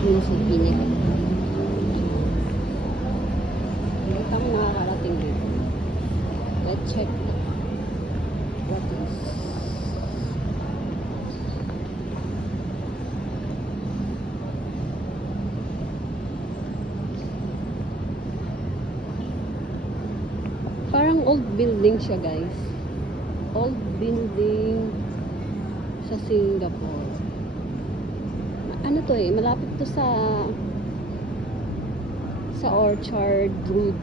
Yung sa pinig. Hindi pa ako nakakarating dito. Let's check what is. Parang old building siya, guys. Old building sa Singapore. Ano to eh, malapit to sa Orchard Road.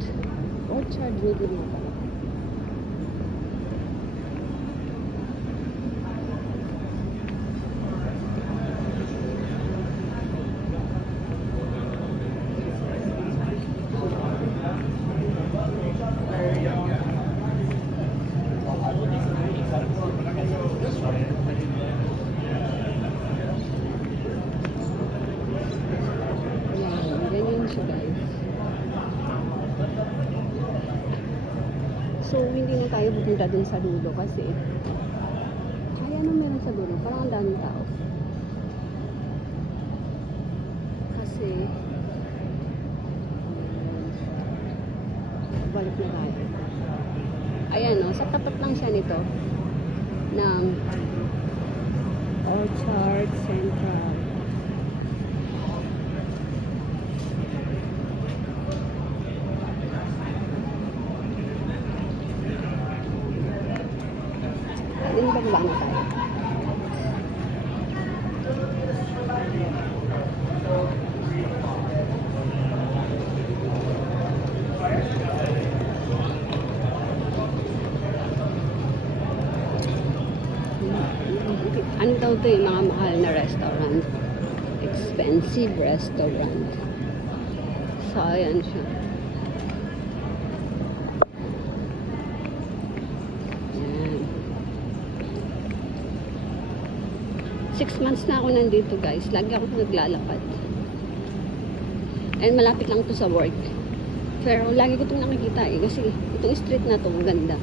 Orchard Road rin pala. Guys. So, hindi na tayo pupunta dun sa dulo kasi kaya ano meron sa dulo? Parang ang daming tao. Kasi balik na tayo. Ayan o, sa tapat lang siya nito ng Orchard Central. Limbang lang tayo. Ano daw ito yung mga mahal na restaurant? Expensive restaurant. So, ayan siya. 6 months na ako nandito, guys. Lagi ako naglalakad. And malapit lang to sa work. Pero lagi ko itong nakikita eh. Kasi itong street na to maganda.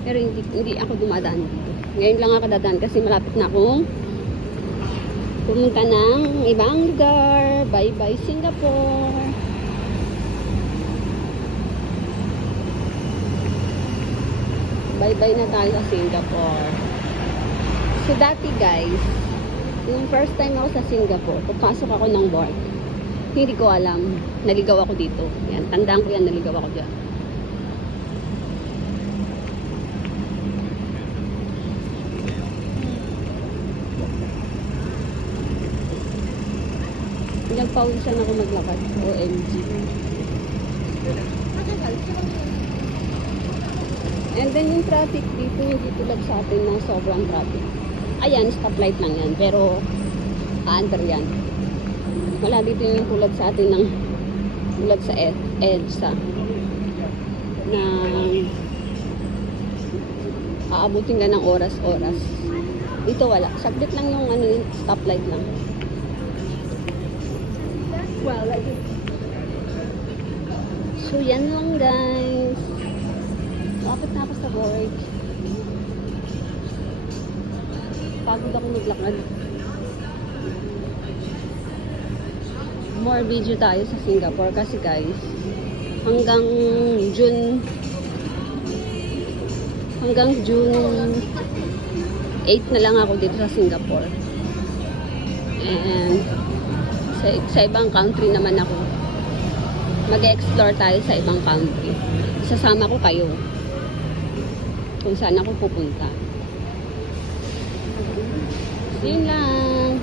Pero hindi ako dumadaan dito. Ngayon lang ako dadaan kasi malapit na akong pumunta ng ibang lugar. Bye-bye Singapore. Bye-bye na tayo sa Singapore. So dati, guys, yung first time ako sa Singapore, pagpasok ako ng work, hindi ko alam, naligaw ako dito. Yan, tandaan ko yan, naligaw ako dyan. Nagpawisan ako maglakad. OMG. And then yung traffic dito, hindi tulad sa atin na sobrang traffic. Ayan, stoplight lang yan. Pero, under yan. Wala dito yung tulad sa atin ng tulad sa EDSA na aabutin ka ng oras-oras. Dito wala. Saglit lang yung ano, stoplight lang. Well, like it. So, yan lang, guys. Lapit na ako sa work. Pagod ako maglakad. More video tayo sa Singapore kasi, guys, hanggang June 8 na lang ako dito sa Singapore. And sa ibang country naman ako. Mag-explore tayo sa ibang country. Sasama ko kayo kung saan ako pupunta. Yun lang.